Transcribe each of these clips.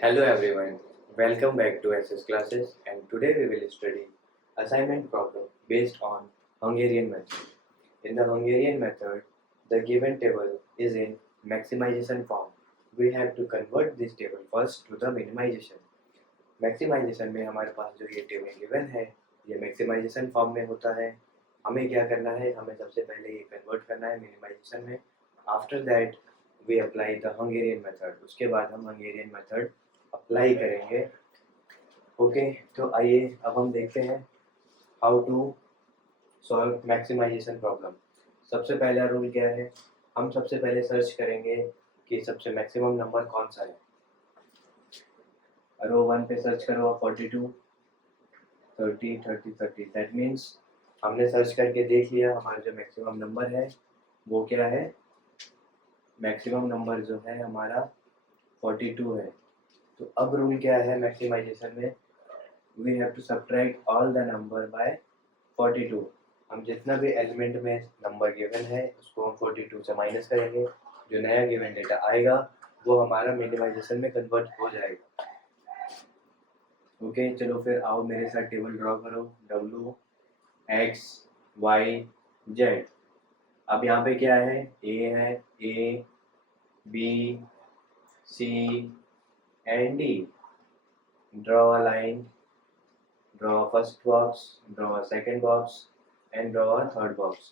Hello everyone, welcome back to SS classes and today we will study assignment problem based on Hungarian method. In the Hungarian method, the given table is in maximization form. We have to convert this table first to the minimization. Maximization में हमारे पास जो ये table given है, ये maximization form में होता है. हमें क्या करना है? हमें सबसे पहले ये convert करना है minimization में. After that, we apply the Hungarian method. उसके बाद हम Hungarian method अप्लाई करेंगे. ओके तो आइए अब हम देखते हैं how to solve maximization problem. सबसे पहला रूल क्या है? हम सबसे पहले सर्च करेंगे कि सबसे मैक्सिमम नंबर कौन सा है. रो 1 पे सर्च करो 42 30 30 30. दैट मीन्स हमने सर्च करके देख लिया हमारा जो मैक्सिमम नंबर है वो क्या है. मैक्सिमम नंबर जो है हमारा 42 है. तो अब रूल क्या है मैक्सिमाइजेशन में? We have to subtract all the number by 42. हम जितना भी एलिमेंट में नंबर गिवन है उसको हम 42 से माइनस करेंगे. जो नया गिवन डेटा आएगा वो हमारा मिनिमाइजेशन में कन्वर्ट हो जाएगा. ओके चलो फिर आओ मेरे साथ टेबल ड्रॉ करो. W X Y Z. अब यहाँ पे क्या है? A है, A B C and D. Draw a line, draw a first box, draw a second box and draw a third box.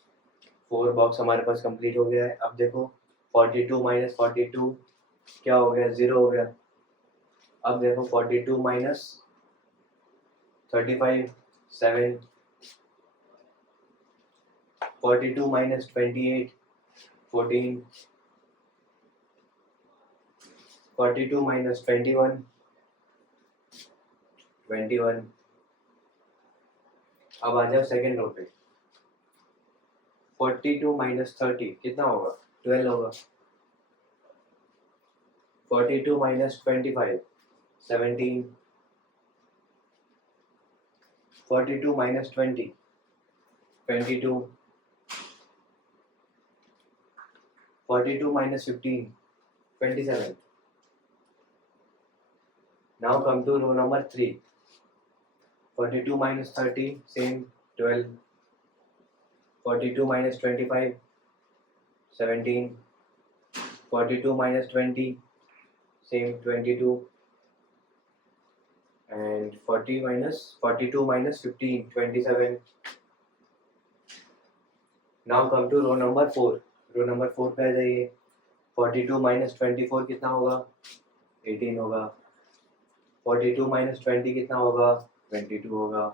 4 box हमारे पास कंप्लीट हो गया है. अब देखो 42 माइनस 42 क्या हो गया? 0 हो गया. अब देखो 42 माइनस 35 7. 42 माइनस 28 14. 42 माइनस 21 21. अब आ जाओ सेकेंड रो पे. 42 माइनस 30 कितना होगा? 12 होगा. 42 minus 25 17. 42 minus 20 22. 42 minus 15 27. Now come to row number 3. 42 minus 30 same 12. 42 minus 25 17. 42 minus 20 same 22. And 42 minus 15 27. Now come to row number 4. Row number 4 पे आ जाइए. 42 माइनस 24 कितना होगा? 18 होगा. 42 माइनस 20 कितना होगा? 22 होगा.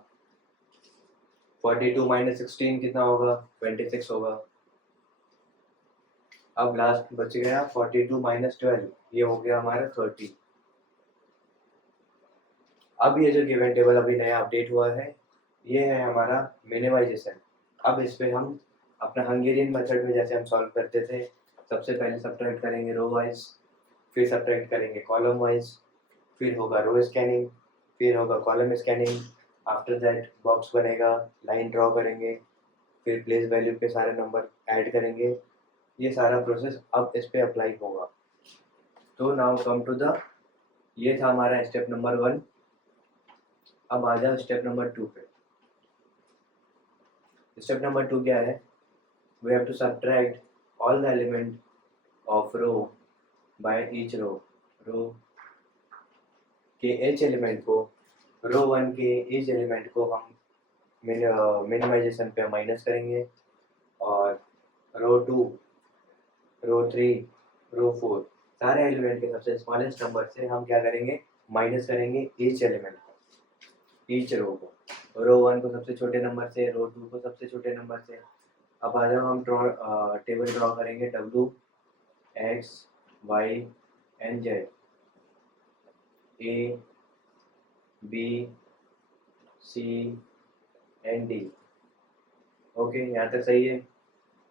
42 माइनस 16 कितना होगा? 26 होगा. अब लास्ट बच गया 42 माइनस 12. ये हो गया हमारा 30. अब ये जो गिवन टेबल अभी नया अपडेट हुआ है ये है हमारा मिनिमाइजेशन. अब इस पे हम अपना हंगेरियन मेथड में जैसे हम सॉल्व करते थे सबसे पहले सब्ट्रैक्ट करेंगे रो वाइज, फिर सब्ट्रैक्ट करेंगे कॉलम वाइज, फिर होगा रो स्कैनिंग, फिर होगा column scanning. After that box बनेगा, लाइन ड्रॉ करेंगे, फिर प्लेस वैल्यू पे सारे नंबर ऐड करेंगे. ये सारा प्रोसेस अब इस पे अप्लाई होगा. तो नाउ कम टू द, ये था हमारा स्टेप नंबर 1. अब आ जाओ स्टेप नंबर 2 पे. स्टेप नंबर 2 क्या है? We have to subtract all the element of row by each row. रो के each एलिमेंट को, रो 1 के each एलिमेंट को हम मिनिमाइजेशन पे माइनस करेंगे. और रो 2, रो 3, रो 4 सारे एलिमेंट के सबसे स्मॉलेस्ट नंबर से हम क्या करेंगे? माइनस करेंगे ईच एलिमेंट को, ईच रो को. रो 1 को सबसे छोटे नंबर से, रो 2 को सबसे छोटे नंबर से. अब आ जाओ हम टेबल ड्रॉ करेंगे. W X Y and Z. A B C and D. Okay यहाँ तक सही है?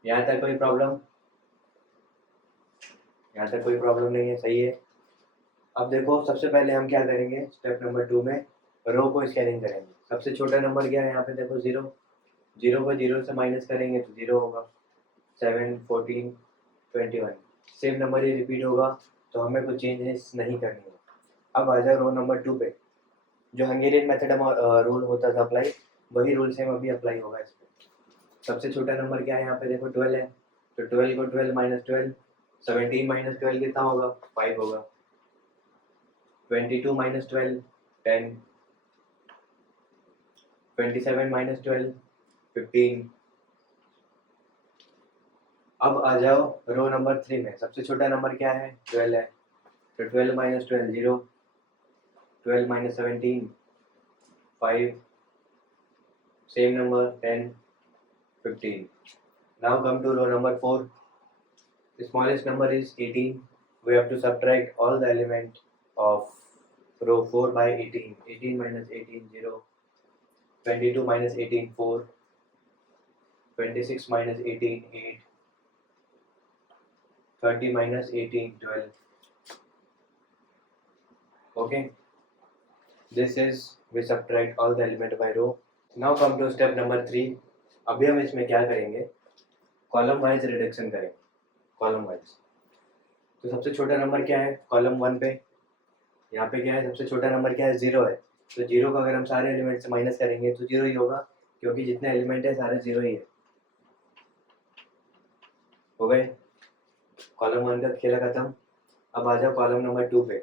यहाँ तक कोई प्रॉब्लम? यहाँ तक कोई प्रॉब्लम नहीं है, सही है. अब देखो सबसे पहले हम क्या करेंगे स्टेप नंबर 2 में? रो को स्कैनिंग करेंगे. सबसे छोटा नंबर क्या है यहाँ पे? देखो 0. 0 को 0 से माइनस करेंगे तो 0 होगा. 7 14 21 सेम नंबर ही रिपीट होगा तो हमें कुछ चेंजेस नहीं करनी है. अब आ जाओ रो नंबर 2 पे। जो हंगेरियन मेथड रूल होता था अप्लाई, वही रूल सेम अभी अप्लाई होगा इस पे। सबसे छोटा नंबर क्या है यहाँ पे देखो 12 है, तो 12 को 12 माइनस 12, 17 माइनस 12 कितना होगा 5 होगा, 22 माइनस 12 10, 27 माइनस 12 15। अब आ जाओ रो नंबर 3 में। सबसे छोटा नंबर क्या है 12 है, तो 12 minus 12 0, 12 minus 17 5, same number 10 15. Now come to row number 4. The smallest number is 18. We have to subtract all the element of row 4 by 18. 18 minus 18 0, 22 minus 18 4, 26 minus 18 8, 30 minus 18 12. Okay, this is we subtract all the element by row. Now come to step number 3. अभी हम इसमें क्या करेंगे, column wise reduction करेंगे, column wise. तो सबसे छोटा number क्या है कॉलम 1 पे, यहाँ पे क्या है सबसे छोटा नंबर क्या है 0 है, तो 0 का अगर हम सारे एलिमेंट से माइनस करेंगे तो 0 ही होगा, क्योंकि जितने एलिमेंट है सारे 0 ही है। हो गए, कॉलम 1 का खेला खत्म। अब आ जाओ कॉलम नंबर 2 पे।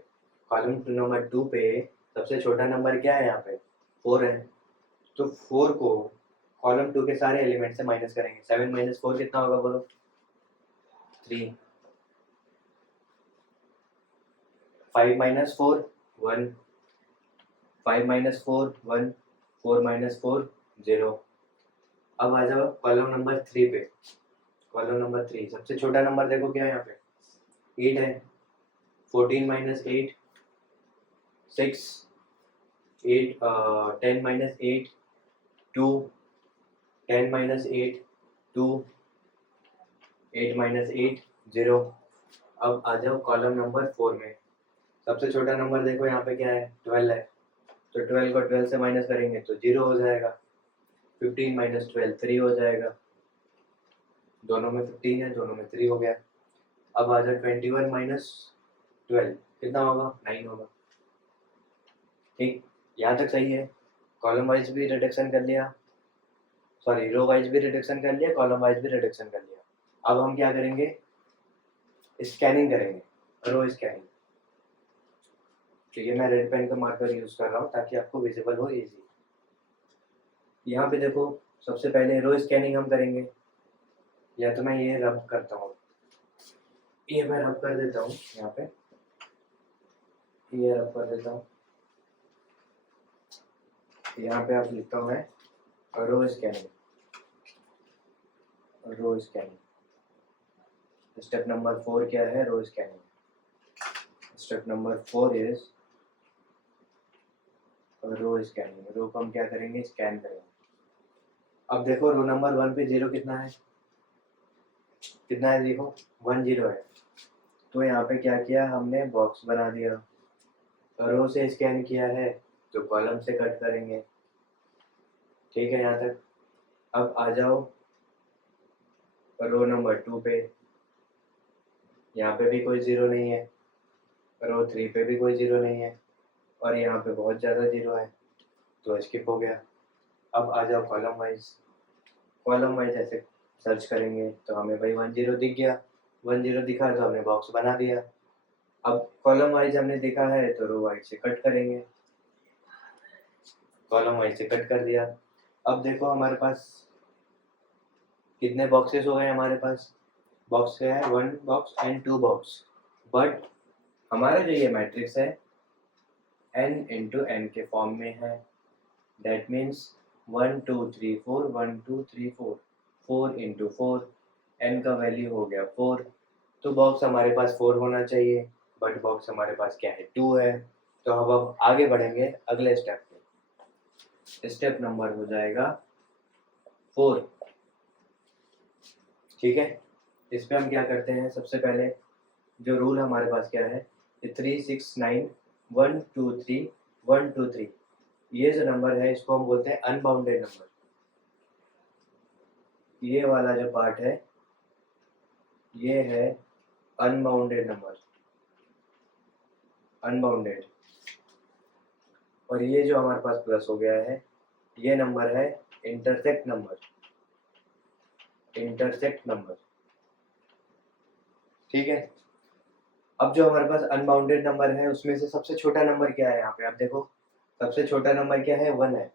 कॉलम नंबर 2 पे सबसे छोटा नंबर क्या है यहाँ पे 4 है, तो 4 को कॉलम 2 के सारे एलिमेंट से माइनस करेंगे। 7 माइनस 4 कितना होगा बोलो 3, 5 माइनस 4 1, 5 माइनस 4 1, 4 माइनस 4 0। अब आ जाओ कॉलम नंबर 3 पे। कॉलम नंबर 3 सबसे छोटा नंबर देखो क्या है यहाँ पे 8 है, 14 माइनस 8 6, 8 10 माइनस 8 2, 10 माइनस 8 2, 8 माइनस 8 0। अब आ जाओ कॉलम नंबर 4 में। सबसे छोटा नंबर देखो यहाँ पे क्या है 12 है, तो 12 को 12 से माइनस करेंगे तो 0 हो जाएगा। 15 माइनस 12 3 हो जाएगा, दोनों में 15 है, दोनों में 3 हो गया। अब आ जाए 21 माइनस 12 कितना होगा 9 होगा। ठीक, यहाँ तक सही है। कॉलम वाइज भी रिडक्शन कर लिया, सॉरी रो वाइज भी रिडक्शन कर लिया, कॉलम वाइज भी रिडक्शन कर लिया। अब हम क्या करेंगे स्कैनिंग करेंगे, रो स्कैनिंग। ठीक है, मैं रेड पेन का मार्कर यूज कर रहा हूँ ताकि आपको विजिबल हो इजी। यहाँ पे देखो सबसे पहले रो स्कैनिंग हम करेंगे, या तो मैं ये रब करता हूँ, ये मैं रब कर देता हूँ यहाँ पे, ये रब कर देता हूँ। यहाँ पे आप लिखता हूँ मैं row scanning, row scanning. Step number 4 क्या है row scanning. Step number 4 is row scanning. Row को हम क्या करेंगे स्कैन करेंगे। अब देखो रो नंबर 1 पे 0 कितना है, कितना है देखो 1 0 है, तो यहाँ पे क्या किया हमने बॉक्स बना दिया। रो से स्कैन किया है तो कॉलम से कट करेंगे। ठीक है यहाँ तक। अब आ जाओ रो नंबर 2 पे, यहाँ पे भी कोई 0 नहीं है, रो 3 पे भी कोई 0 नहीं है, और यहाँ पे बहुत ज़्यादा 0 है तो स्किप हो गया। अब आ जाओ कॉलम वाइज। कॉलम वाइज ऐसे सर्च करेंगे तो हमें भाई 1 0 दिख गया, 1 0 दिखा तो हमने बॉक्स बना दिया। अब कॉलम वाइज हमने देखा है तो रो वाइज से कट करेंगे, कॉलम वाइज से कट कर दिया। अब देखो हमारे पास कितने बॉक्सेस हो गए हमारे पास, बॉक्स है 1 बॉक्स एंड 2 बॉक्स, बट हमारा जो ये मैट्रिक्स है n इंटू n के फॉर्म में है। दैट मीन्स 1 2 3 4 1 2 3 4, 4 इंटू 4, n का वैल्यू हो गया 4, तो बॉक्स हमारे पास 4 होना चाहिए, बट बॉक्स हमारे पास क्या है 2 है। तो अब हम आगे बढ़ेंगे अगले स्टेप पे। स्टेप नंबर हो जाएगा 4। ठीक है, इस पे हम क्या करते हैं सबसे पहले जो रूल हमारे पास क्या है 3 6 9 1 2 3 1 2 3, ये जो नंबर है इसको हम बोलते हैं अनबाउंडेड नंबर। ये वाला जो पार्ट है ये है अनबाउंडेड नंबर, अनबाउंडेड। और ये जो हमारे पास प्लस हो गया है ये नंबर है इंटरसेक्ट नंबर, इंटरसेक्ट नंबर। ठीक है, अब जो हमारे पास अनबाउंडेड नंबर है उसमें से सबसे छोटा नंबर क्या है यहाँ पे आप देखो, सबसे छोटा नंबर क्या है 1 है,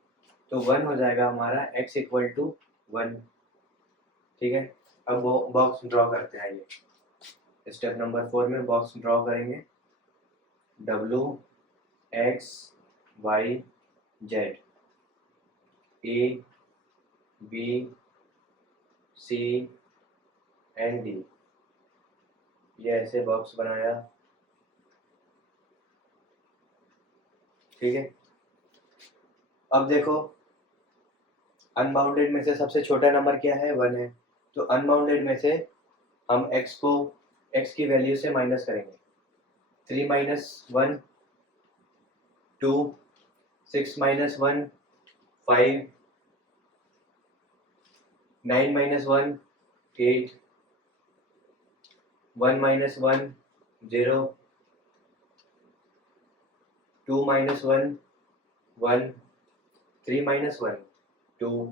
तो 1 हो जाएगा हमारा x इक्वल टू 1। ठीक है, अब वो बॉक्स ड्रॉ करते हैं, ये स्टेप नंबर 4 में बॉक्स ड्रॉ करेंगे, w x y z a b c and d, ये ऐसे बॉक्स बनाया। ठीक है, अब देखो अनबाउंडेड में से सबसे छोटा नंबर क्या है 1 है, तो अनबाउंडेड में से हम x की वैल्यू से माइनस करेंगे, 3 minus 1 2, 6 minus 1 5, 9 minus 1 8, 1 minus 1 0, 2 minus 1 1, 3 minus 1 2,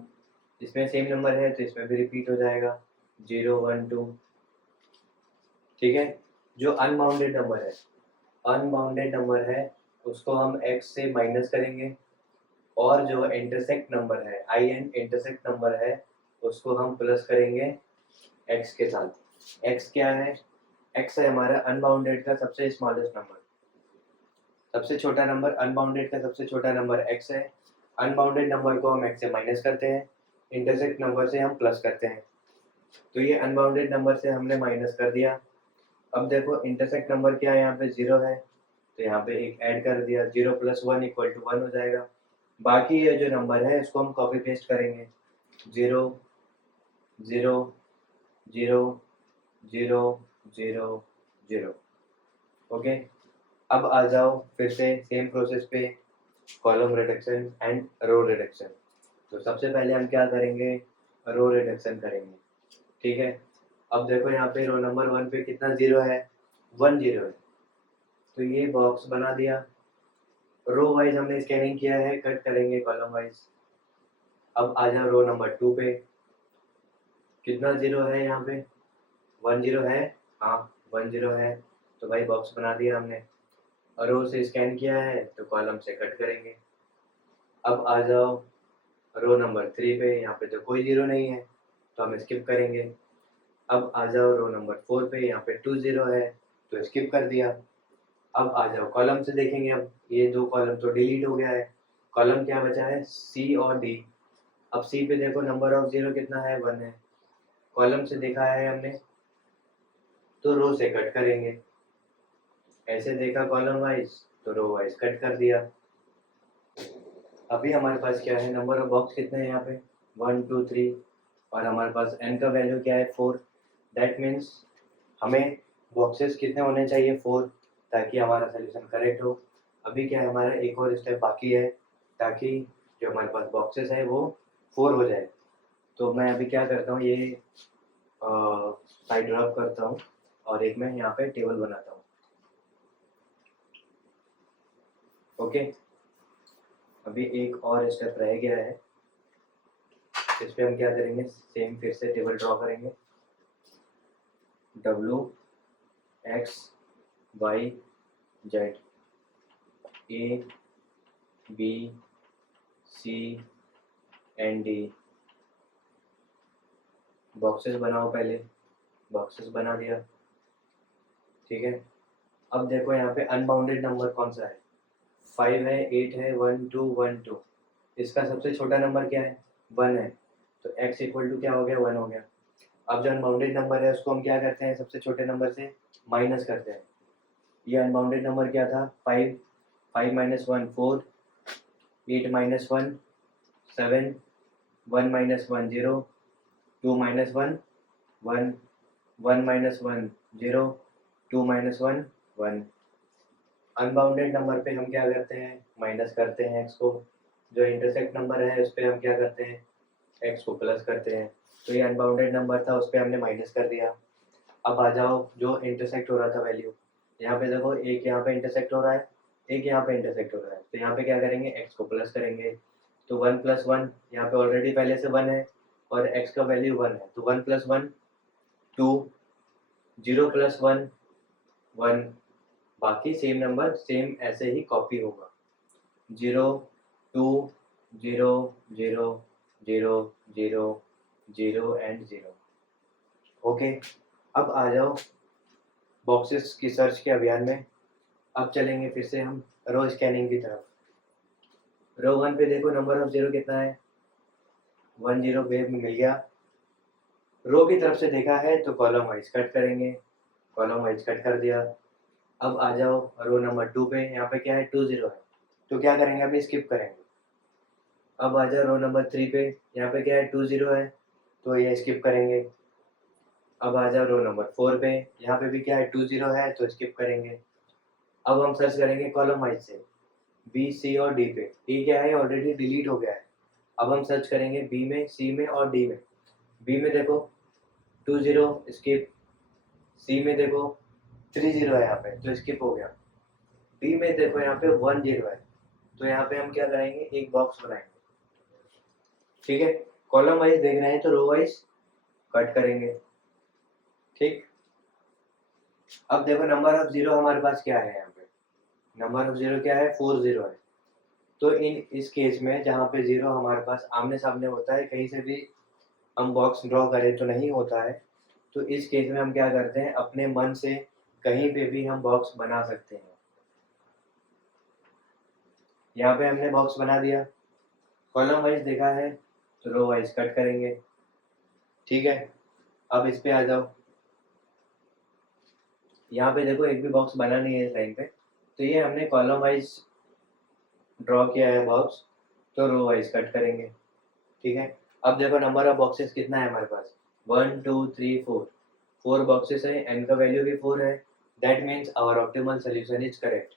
इसमें सेम नंबर है तो इसमें भी रिपीट हो जाएगा 0 1 2। ठीक है, जो अनबाउंडेड नंबर है, अनबाउंडेड नंबर है उसको हम x से माइनस करेंगे, और जो इंटरसेक्ट नंबर है IN इंटरसेक्ट नंबर है उसको हम प्लस करेंगे x के साथ। x क्या है, x है हमारा अनबाउंडेड का सबसे स्मॉलेस्ट नंबर, सबसे छोटा नंबर अनबाउंडेड का सबसे छोटा नंबर x है। अनबाउंडेड नंबर को हम x से माइनस करते हैं, इंटरसेक्ट नंबर से हम प्लस करते हैं, तो ये अनबाउंडेड नंबर से हमने माइनस कर दिया। अब देखो इंटरसेक्ट नंबर क्या है, यहाँ पे 0 है तो यहाँ पे एक ऐड कर दिया, 0 प्लस 1 इक्वल टू 1 हो जाएगा। बाकी ये जो नंबर है इसको हम कॉपी पेस्ट करेंगे, 0 0 0 0 0 0। ओके, अब आ जाओ फिर से सेम प्रोसेस पे, column reduction and row reduction. तो सबसे पहले हम क्या करेंगे, रो रिडक्शन करेंगे। ठीक है, अब देखो यहाँ पे रो नंबर 1 पे कितना 0 है, 1 0 है, तो ये बॉक्स बना दिया। रो वाइज हमने स्कैनिंग किया है, कट करेंगे कॉलम वाइज। अब आ जाओ रो नंबर 2 पे, कितना 0 है यहाँ पे, 1 0 है, हाँ 1 0 है, तो भाई बॉक्स बना दिया हमने। और रो से स्कैन किया है तो कॉलम से कट करेंगे। अब आ जाओ रो नंबर 3 पे, यहाँ पे तो कोई 0 नहीं है तो हम स्किप करेंगे। अब आ जाओ रो नंबर 4 पे, यहाँ पे 2 0 है तो स्किप कर दिया। अब आ जाओ कॉलम से देखेंगे, अब ये 2 कॉलम तो डिलीट हो गया है, कॉलम क्या बचा है C और D। अब C पे देखो नंबर ऑफ 0 कितना है 1 है, कॉलम से देखा है हमने तो रो से कट करेंगे, ऐसे देखा कॉलम वाइज तो रो वाइज कट कर दिया। अभी हमारे पास क्या है, नंबर ऑफ बॉक्स कितने हैं यहाँ पे 1 2 3, और हमारे पास n का वैल्यू क्या है 4। दैट मीन्स हमें बॉक्सेस कितने होने चाहिए 4, ताकि हमारा सोल्यूशन करेक्ट हो। अभी क्या है, हमारा एक और स्टेप बाकी है ताकि जो हमारे पास बॉक्सेस है वो 4 हो जाए। तो मैं अभी क्या करता हूँ, ये साइड ड्रॉप करता हूँ और एक मैं यहाँ पे टेबल बनाता हूँ। ओके, अभी एक और स्टेप रह गया है, इस पे हम क्या करेंगे, सेम फिर से टेबल ड्रॉ करेंगे, W X Y Z A B C and D। Boxes बनाओ, पहले बॉक्सेस बना दिया। ठीक है, अब देखो यहाँ पे अनबाउंडेड नंबर कौन सा है, 5 है 8 है 1 2 1 2, इसका सबसे छोटा नंबर क्या है 1 है, तो x इक्वल टू क्या हो गया 1 हो गया। अब जो अनबाउंडेड नंबर है उसको हम क्या करते हैं, सबसे छोटे नंबर से माइनस करते हैं। ये अनबाउंडेड नंबर क्या था 5, 5 minus 1 4, 8 minus 1 7, 1 minus 1 0, 2 minus 1 1, 1 minus 1 0, 2 minus 1 1। Unbounded number पे हम क्या करते हैं, माइनस करते हैं x को, जो इंटरसेक्ट नंबर है उस पर हम क्या करते हैं, x को प्लस करते हैं। तो ये अनबाउंडेड नंबर था उस पर हमने माइनस कर दिया। अब आ जाओ जो इंटरसेक्ट हो रहा था वैल्यू, यहाँ पे देखो एक यहाँ पे इंटरसेक्ट हो रहा है, एक यहाँ पे इंटरसेक्ट हो रहा है, तो यहाँ पे क्या करेंगे, x को प्लस करेंगे, तो 1 + 1 यहाँ पे ऑलरेडी पहले से 1 है और x का वैल्यू 1 है, तो 1 + 1 2, 0 + 1 1, बाकी सेम नंबर सेम ऐसे ही कॉपी होगा, 0 2 0 0 0 0 0 एंड 0। ओके, अब आ जाओ बॉक्सेस की सर्च के अभियान में। अब चलेंगे फिर से हम रो स्कैनिंग की तरफ। रो 1 पे देखो नंबर ऑफ 0 कितना है, 1 0 वेब मिल गया। रो की तरफ से देखा है तो कॉलम वाइज कट करेंगे, कॉलम वाइज कट कर दिया। अब आ जाओ रो नंबर 2 पे, यहाँ पे क्या है 2 0 है, तो क्या करेंगे अभी स्किप करेंगे। अब आ जाओ रो नंबर 3 पे, यहाँ पे क्या है 2 0 है, तो ये स्किप करेंगे। अब आ जाओ रो नंबर 4 पे, यहाँ पे भी क्या है 2 0 है, तो स्किप करेंगे। अब हम सर्च करेंगे कॉलम वाइज से, बी सी और डी पे। ए क्या है ऑलरेडी डिलीट हो गया है, अब हम सर्च करेंगे बी में, सी में और डी में। बी में देखो 2 0 स्किप, सी में देखो 3 0 है यहाँ पे तो स्किप हो गया, डी में देखो यहाँ पे 1 0 है, तो यहाँ पे हम क्या करेंगे एक बॉक्स बनाएंगे। ठीक है, कॉलम वाइज देख रहे हैं तो रो वाइज कट करेंगे। ठीक, अब देखो नंबर ऑफ 0 हमारे पास क्या है, यहाँ पे नंबर ऑफ 0 क्या है 4 0 है, तो इस केस में जहाँ पे 0 हमारे पास आमने सामने होता है, कहीं से भी हम बॉक्स ड्रॉ करें तो नहीं होता है, तो इस केस में हम क्या करते हैं अपने मन से कहीं पे भी हम बॉक्स बना सकते हैं। यहाँ पे हमने बॉक्स बना दिया, कॉलम वाइज देखा है तो रो वाइज कट करेंगे। ठीक है, अब इस पे आ जाओ, यहाँ पे देखो एक भी बॉक्स बना नहीं है इस लाइन पे, तो ये हमने कॉलम वाइज ड्रॉ किया है बॉक्स, तो रो वाइज कट करेंगे। ठीक है, अब देखो नंबर ऑफ बॉक्सेस कितना है हमारे पास, 1 2 3 4, 4 बॉक्सेस है, n का वैल्यू भी 4 है, that means our optimal solution is correct.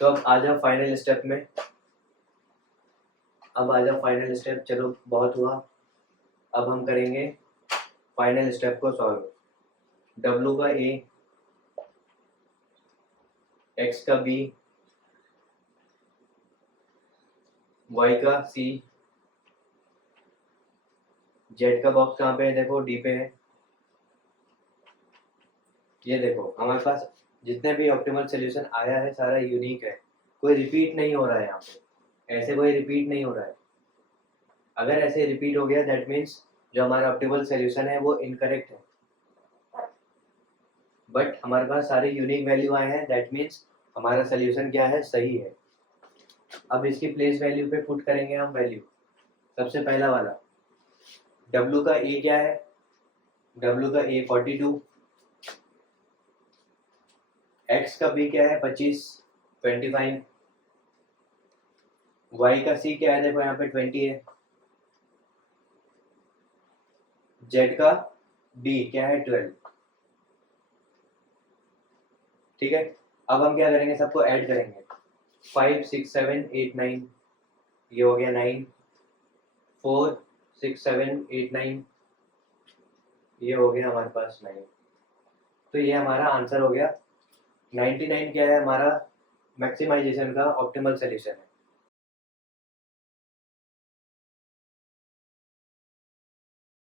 तो अब आ जाओ फाइनल स्टेप में, अब आ जाओ फाइनल स्टेप, चलो बहुत हुआ, अब हम करेंगे फाइनल स्टेप को सॉल्व। W का A, X का B, Y का C, Z का बॉक्स कहाँ पे है देखो D पे है। ये देखो हमारे पास जितने भी ऑप्टिमल सोल्यूशन आया है सारा यूनिक है, कोई रिपीट नहीं हो रहा है, यहाँ पे ऐसे कोई रिपीट नहीं हो रहा है। अगर ऐसे रिपीट हो गया दैट मीन्स जो हमारा ऑप्टिमल सोल्यूशन है वो इनकरेक्ट है, बट हमारे पास सारे यूनिक वैल्यू आए हैं, दैट मीन्स हमारा सोल्यूशन क्या है सही है। अब इसकी प्लेस वैल्यू पे पुट करेंगे हम वैल्यू, सबसे पहला वाला W का A क्या है, W का A 42, X का B क्या है 25 25, Y का C क्या है देखो यहाँ पे 20 है, Z का D क्या है 12। ठीक है, अब हम क्या करेंगे सबको ऐड करेंगे, 5 6 7 8 9, ये हो गया 9, 4 6 7 8 9, ये हो गया हमारे पास 9, तो ये हमारा आंसर हो गया। 99 क्या है हमारा मैक्सिमाइजेशन का ऑप्टिमल सोल्यूशन है।